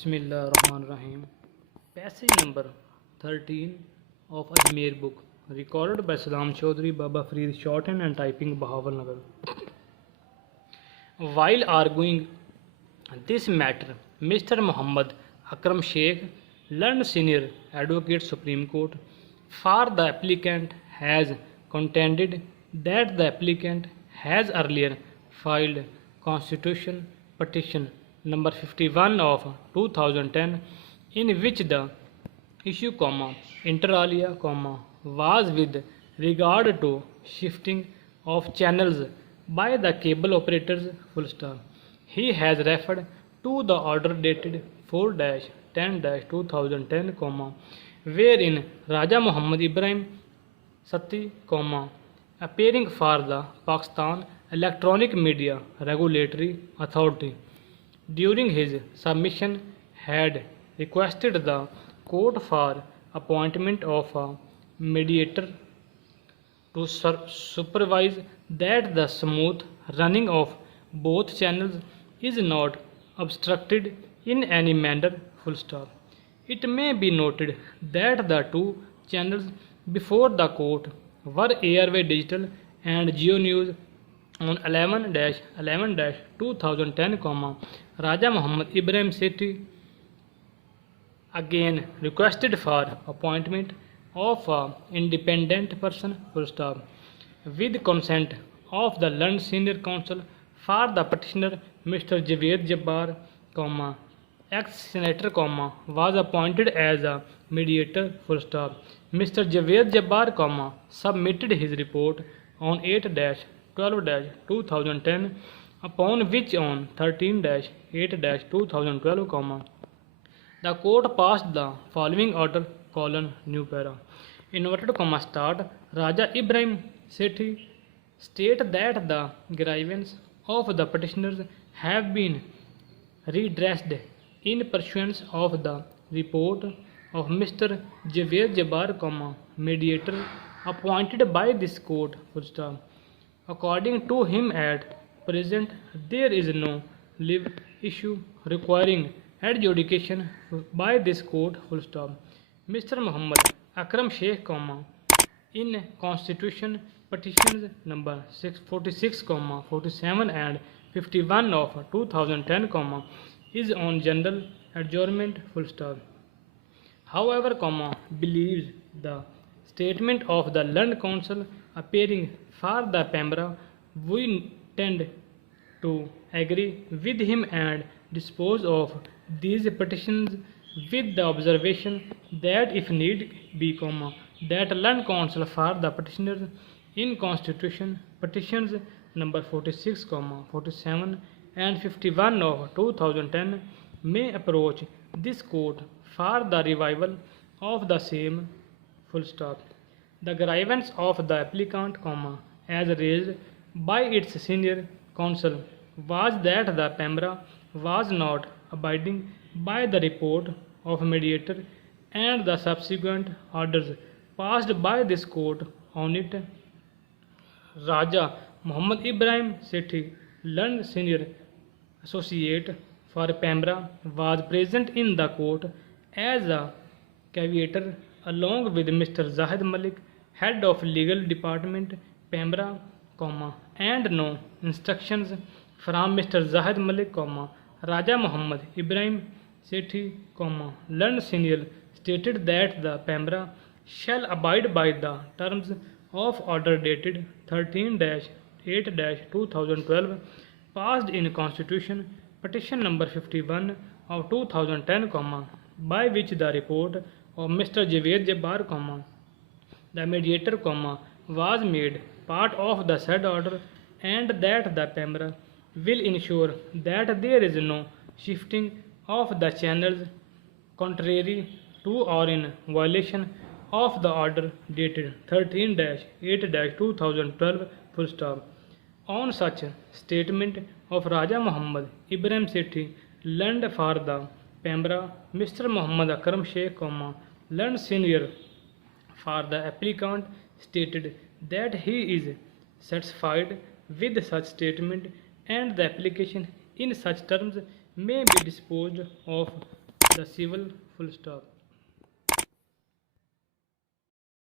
Bismillahirrahmanirrahim. Passage number 13 of Ajmer book, recorded by Saddam Chaudhry, Baba Farid, shortened and typing Bahawalnagar. While arguing this matter, Mr. Muhammad Akram Sheikh, learned senior advocate Supreme Court, for the applicant has contended that the applicant has earlier filed constitution petition number 51 of 2010 in which the issue, inter alia, was with regard to shifting of channels by the cable operators, full stop. He has referred to the order dated 4-10-2010, wherein Raja Muhammad Ibrahim Sati, appearing for the Pakistan Electronic Media Regulatory Authority, during his submission had requested the court for appointment of a mediator to supervise that the smooth running of both channels is not obstructed in any manner, full stop. It may be noted that the two channels before the court were Airway Digital and Geo News on 11-11-2010, Raja Muhammad Ibrahim Sethi again requested for appointment of an independent person, full stop, with consent of the learned senior counsel for the petitioner, Mr. Javed Jabbar, ex-senator, was appointed as a mediator, full stop. Mr. Javed Jabbar, submitted his report on 8-12-2010, upon which on 13-8-2012, the court passed the following order, new para. Inverted comma start. Raja Ibrahim Sethi state that the grievances of the petitioners have been redressed in pursuance of the report of Mr. Javed Jabbar, mediator appointed by this court, full stop. According to him, at present there is no live issue requiring adjudication by this court, full stop. Mr. Muhammad Akram Sheikh, in constitution petitions number 646, 47 and 51 of 2010, is on general adjournment, full stop. However, believes the statement of the learned counsel appearing for the Pembra, we tend to agree with him and dispose of these petitions with the observation that if need be, that learned counsel for the petitioners in constitution petitions number 46, 47 and 51 of 2010 may approach this court for the revival of the same, full stop. The grievance of the applicant, as raised by its senior counsel, was that the Pembra was not abiding by the report of mediator and the subsequent orders passed by this court on it. Raja Muhammad Ibrahim Sethi, learned senior associate for Pembra, was present in the court as a caveator along with Mr. Zahid Malik, head of legal department, Pembra, and no instructions from Mr. Zahid Malik, Raja Muhammad Ibrahim Sethi, learned senior, stated that the Pembra shall abide by the terms of order dated 13-8-2012, passed in constitution petition number 51 of 2010, by which the report of Mr. Javed Jabbar, the mediator, was made part of the said order, and that the Pembra will ensure that there is no shifting of the channels contrary to or in violation of the order dated 13-8-2012, full stop. On such statement of Raja Muhammad Ibrahim Sethi, learned for the Pembra, Mr. Muhammad Akram Sheikh, learned senior for the applicant, stated that he is satisfied with such statement and the application in such terms may be disposed of the civil full stop.